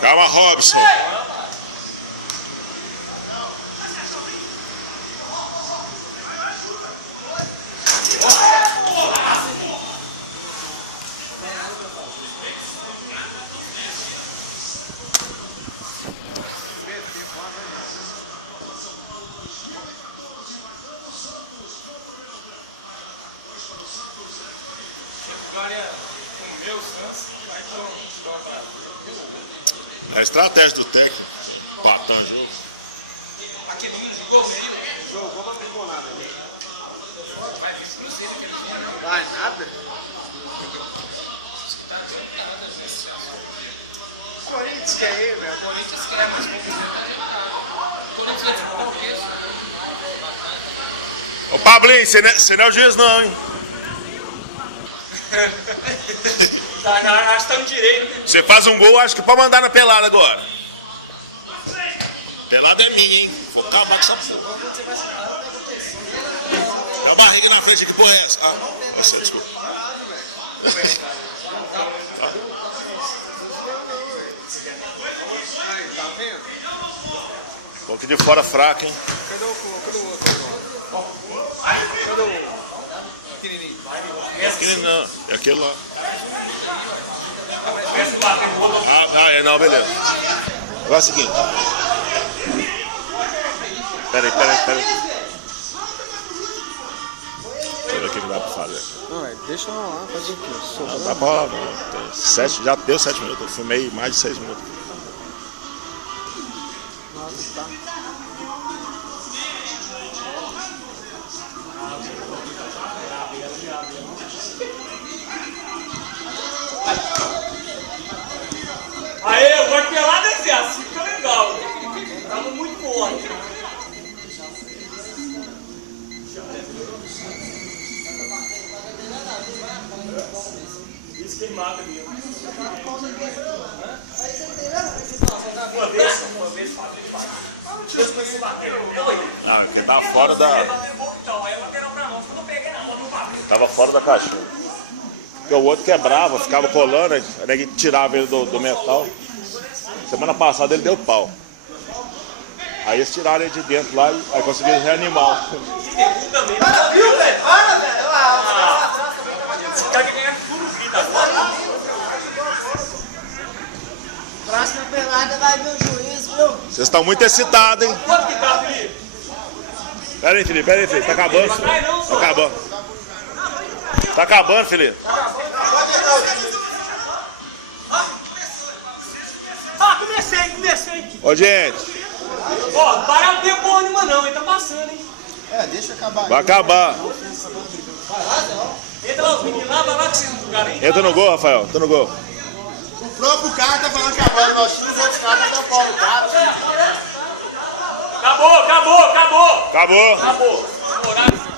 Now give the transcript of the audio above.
Calma, Robson. A estratégia do técnico. Patão, jogo. Aquele menino jogou, menino? Jogou, mas não jogou nada. Vai nada? Corinthians quer ele, velho. Corinthians quer, mas Corinthians vai disputar o quê? Ô Pablinho, você não é o juiz não, hein? Acho que tá no direito. Você faz um gol, acho que pode mandar na pelada agora. Pelada é minha, hein? Calma, a barriga na frente, que porra é essa? Nossa, desculpa. Tá vendo? Boca de fora fraca, hein? Cadê o outro agora? Cadê o pequenininho? Aquele não, é aquele lá. Não, beleza. Agora é o seguinte. Peraí. Deixa eu ver o que dá pra fazer. Não, deixa eu lá, fazer o quê? Dá pra rolar, não. Já deu 7 minutos, eu filmei mais de 6 minutos. Aê, eu vou pelar desse assim, fica legal. Tava muito forte. Isso queimado mesmo. Uma vez, Ah, porque tava fora da. Tava fora da caixinha. Porque o outro quebrava, ficava colando, aí ninguém tirava ele do metal. Semana passada ele deu pau. Aí eles tiraram ele de dentro lá e aí conseguiram reanimar. Viu, velho? Para, velho. Esse cara que ganha tudo vida agora. Próxima pelada vai ver o juiz, viu? Vocês estão muito excitados, hein? Quanto que tá, Felipe? Pera aí, Felipe. Tá acabando. Tá acabando. Tá acabando, Felipe. Comecei. Ô, gente. Ó, para o tempo ânima não, ele tá passando, hein? É, deixa acabar. Vai acabar. Entra lá, os meninos lá, vai lá que vocês não lugar, hein? Entra no gol, Rafael. Entra no gol. O próprio cara tá falando que agora nós tínhamos outros caras da bola. O cara. Acabou. Acabou. Horário.